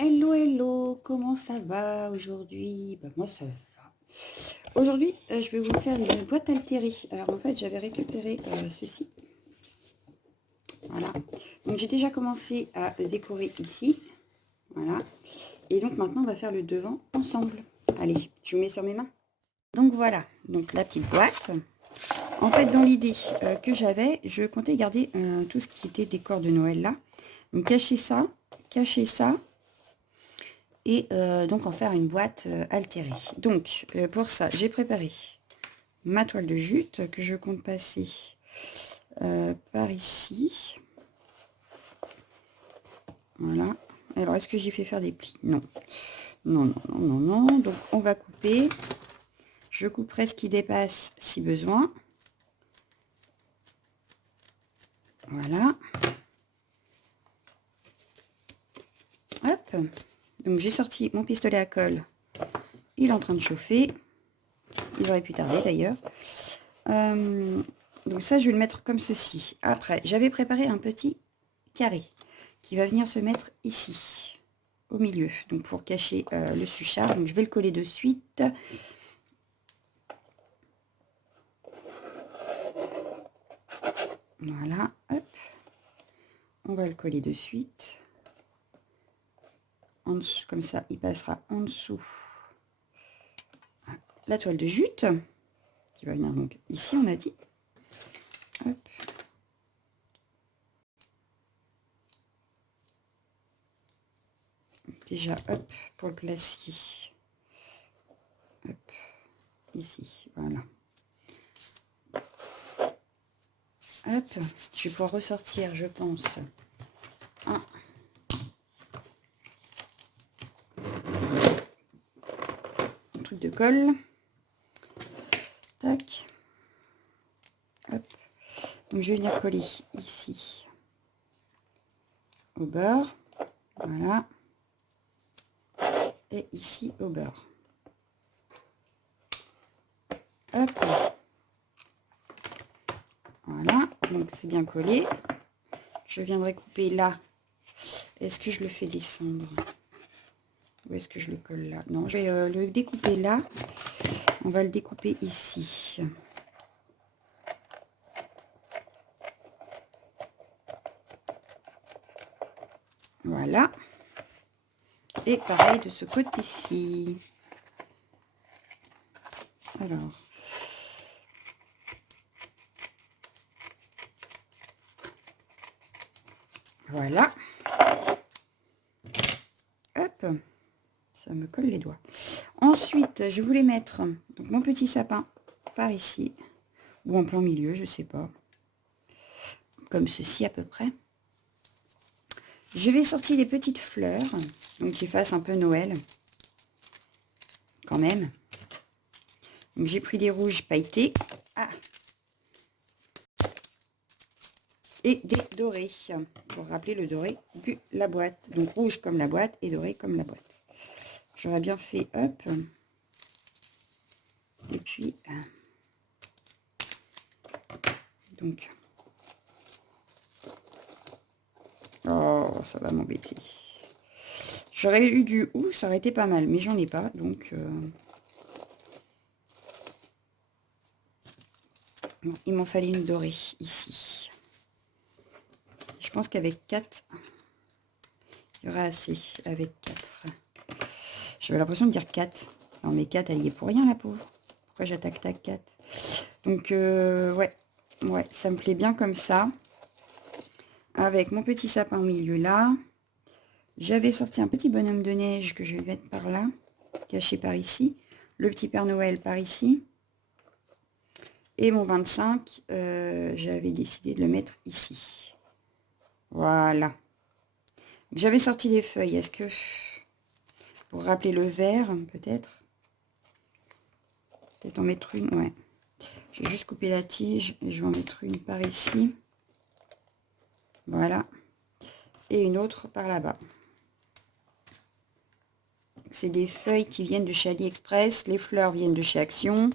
Hello, hello, comment ça va aujourd'hui? Moi ça va. Aujourd'hui, je vais vous faire une boîte altérée. Alors en fait, j'avais récupéré ceci. Voilà. Donc j'ai déjà commencé à le décorer ici. Voilà. Et donc maintenant, on va faire le devant ensemble. Allez, je vous mets sur mes mains. Donc voilà, donc la petite boîte. En fait, dans l'idée que j'avais, je comptais garder tout ce qui était décor de Noël là. Donc cacher ça, et donc en faire une boîte altérée. Donc pour ça, j'ai préparé ma toile de jute que je compte passer par ici. Voilà. Alors, est-ce que j'ai fait faire des plis? Non. Non, non, non, non, non. Donc, on va couper. Je couperai ce qui dépasse si besoin. Voilà. Hop. Donc, j'ai sorti mon pistolet à colle. Il est en train de chauffer. Il aurait pu tarder d'ailleurs. Donc ça, je vais le mettre comme ceci. Après, j'avais préparé un petit carré qui va venir se mettre ici, au milieu. Donc pour cacher le suchard. Donc je vais le coller de suite. Voilà, hop. On va le coller de suite. En dessous, comme ça, il passera en dessous la toile de jute qui va venir donc ici, on a dit. Hop. Déjà, hop, pour le placer. Hop, ici, voilà. Hop, je vais pouvoir ressortir, je pense, un truc de colle. Tac. Hop. Donc je vais venir coller ici au bord. Voilà. Et ici au bord. Hop. Voilà. Donc c'est bien collé. Je viendrai couper là. Est-ce que je le fais descendre? Ou est-ce que je le colle là? Non, je vais le découper là. On va le découper ici. Voilà. Et pareil de ce côté-ci. Alors. Voilà. Hop. Ça me colle les doigts. Ensuite, je voulais mettre donc, mon petit sapin par ici. Ou en plein milieu, je sais pas. Comme ceci à peu près. Je vais sortir des petites fleurs. Donc qui fassent un peu Noël. Quand même. Donc j'ai pris des rouges pailletés. Ah. Et des dorés. Pour rappeler le doré de la boîte. Donc rouge comme la boîte et doré comme la boîte. J'aurais bien fait hop. Et puis donc. Oh, ça va m'embêter. J'aurais eu du ou, ça aurait été pas mal, mais j'en ai pas, donc il m'en fallait une dorée ici. Je pense qu'avec 4, il y aura assez. Avec 4. J'avais l'impression de dire 4. Non, mais 4, elle y est pour rien, la pauvre. Pourquoi j'attaque tac 4? Donc, ouais, ça me plaît bien comme ça. Avec mon petit sapin au milieu là. J'avais sorti un petit bonhomme de neige que je vais mettre par là, caché par ici. Le petit Père Noël par ici. Et mon 25, j'avais décidé de le mettre ici. Voilà. J'avais sorti des feuilles. Est-ce que... Pour rappeler le vert, peut-être. Peut-être en mettre une, ouais. J'ai juste coupé la tige et je vais en mettre une par ici. Voilà. Et une autre par là-bas. C'est des feuilles qui viennent de chez AliExpress. Les fleurs viennent de chez Action.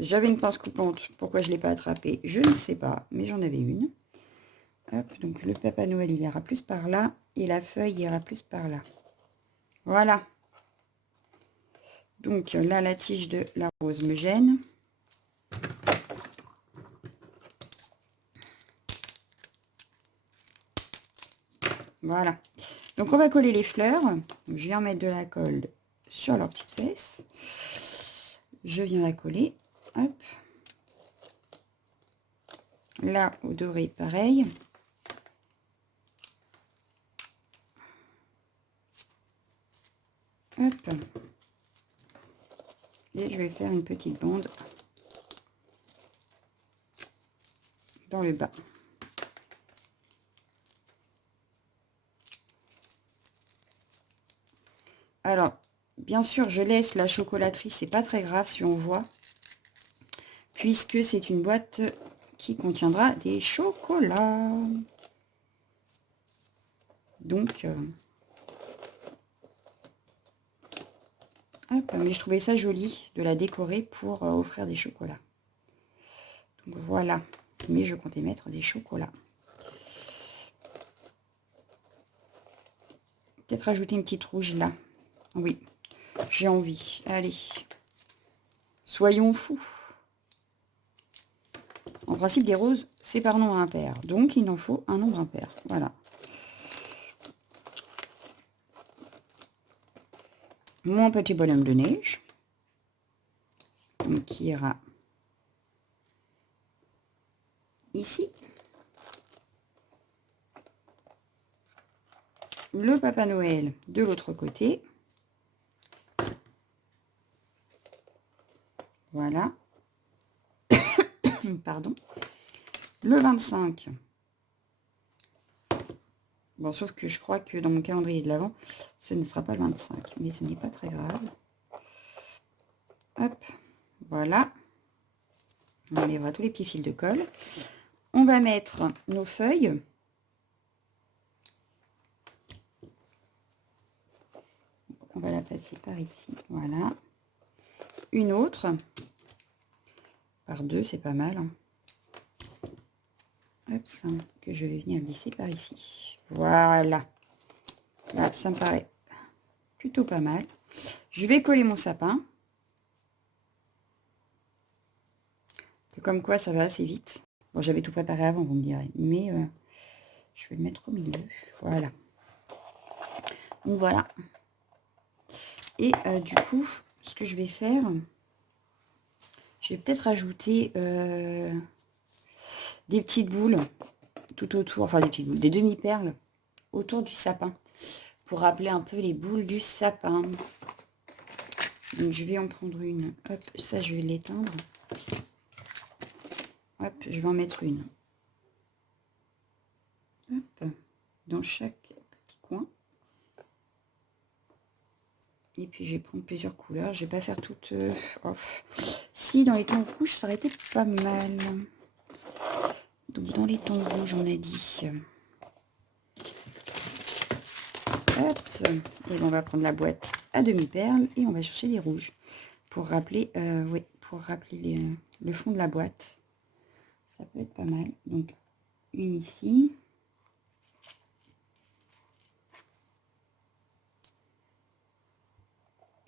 J'avais une pince coupante. Pourquoi je ne l'ai pas attrapée? Je ne sais pas, mais j'en avais une. Hop, donc le Papa Noël, il ira plus par là. Et la feuille ira plus par là. Voilà. Donc là, la tige de la rose me gêne. Voilà. Donc on va coller les fleurs. Je viens mettre de la colle sur leur petite fesse. Je viens la coller. Hop. Là, au doré, pareil. Hop. Et je vais faire une petite bande dans le bas. Alors, bien sûr, je laisse la chocolaterie, c'est pas très grave si on voit, puisque c'est une boîte qui contiendra des chocolats. Donc, hop, mais je trouvais ça joli de la décorer pour offrir des chocolats. Donc voilà, mais je comptais mettre des chocolats. Peut-être rajouter une petite rouge là. Oui, j'ai envie. Allez, soyons fous. En principe, des roses, c'est par nombre impair. Donc, il en faut un nombre impair. Voilà. Mon petit bonhomme de neige. Donc, qui ira ici. Le Papa Noël de l'autre côté. Voilà. Pardon. Le 25. Bon, sauf que je crois que dans mon calendrier de l'Avent, ce ne sera pas le 25. Mais ce n'est pas très grave. Hop. Voilà. On enlèvera tous les petits fils de colle. On va mettre nos feuilles. On va la passer par ici. Voilà. Une autre. Par deux, c'est pas mal. Hop, ça, que je vais venir glisser par ici. Voilà. Là, ça me paraît plutôt pas mal. Je vais coller mon sapin. Comme quoi, ça va assez vite. Bon, j'avais tout préparé avant, vous me direz. Mais je vais le mettre au milieu. Voilà. Donc, voilà. Et du coup, ce que je vais faire, je vais peut-être rajouter des petites boules tout autour, enfin des petites boules, des demi-perles autour du sapin pour rappeler un peu les boules du sapin. Donc je vais en prendre une. Hop, ça je vais l'éteindre. Hop, je vais en mettre une. Hop, dans chaque petit coin. Et puis je vais prendre plusieurs couleurs. Je vais pas faire toutes off. Si dans les tons rouges, ça aurait été pas mal. Donc dans les tons rouges, on a dit. Hop. Et on va prendre la boîte à demi-perles et on va chercher les rouges pour rappeler, oui, pour rappeler le fond de la boîte. Ça peut être pas mal. Donc une ici.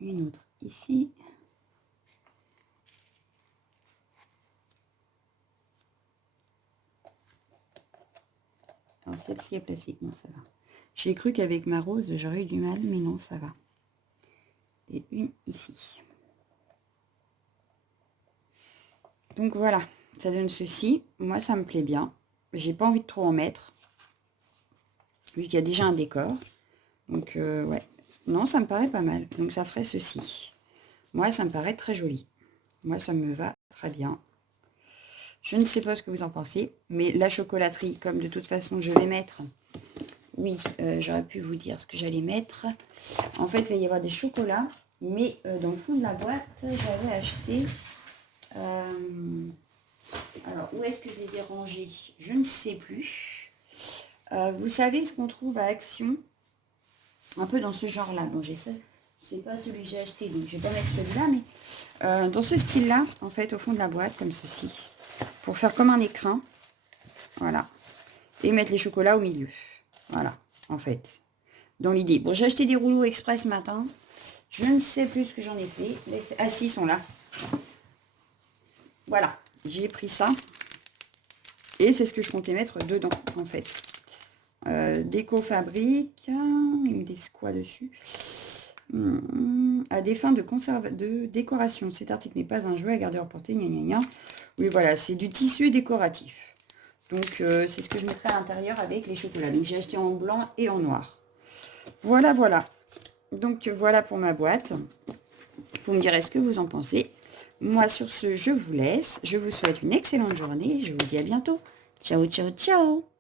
Une autre ici. Alors celle-ci est placée. Non, ça va. J'ai cru qu'avec ma rose, j'aurais eu du mal, mais non, ça va. Et une ici. Donc voilà, ça donne ceci. Moi, ça me plaît bien. J'ai pas envie de trop en mettre, vu qu'il y a déjà un décor. Donc ouais, non, ça me paraît pas mal. Donc ça ferait ceci. Moi, ça me paraît très joli. Moi, ça me va très bien. Je ne sais pas ce que vous en pensez, mais la chocolaterie, comme de toute façon, je vais mettre... Oui, j'aurais pu vous dire ce que j'allais mettre. En fait, il va y avoir des chocolats, mais dans le fond de la boîte, j'avais acheté... alors, où est-ce que je les ai rangés? Je ne sais plus. Vous savez ce qu'on trouve à Action? Un peu dans ce genre-là. Bon, j'ai ça. C'est pas celui que j'ai acheté, donc je vais pas mettre celui-là, mais dans ce style-là, en fait, au fond de la boîte, comme ceci. Pour faire comme un écrin. Voilà. et mettre les chocolats au milieu. Voilà, en fait, dans l'idée. Bon, j'ai acheté des rouleaux express ce matin. Je ne sais plus ce que j'en ai fait. Ah si, ils sont là. Voilà, j'ai pris ça. Et c'est ce que je comptais mettre dedans, en fait. Déco fabrique. Il me dit quoi dessus? À des fins de décoration. Cet article n'est pas un jouet à garder à portée. Gna gna gna. Oui, voilà, c'est du tissu décoratif. Donc, c'est ce que je mettrai à l'intérieur avec les chocolats. Donc, j'ai acheté en blanc et en noir. Voilà, voilà. Donc, voilà pour ma boîte. Vous me direz ce que vous en pensez. Moi, sur ce, je vous laisse. Je vous souhaite une excellente journée. Je vous dis à bientôt. Ciao, ciao, ciao.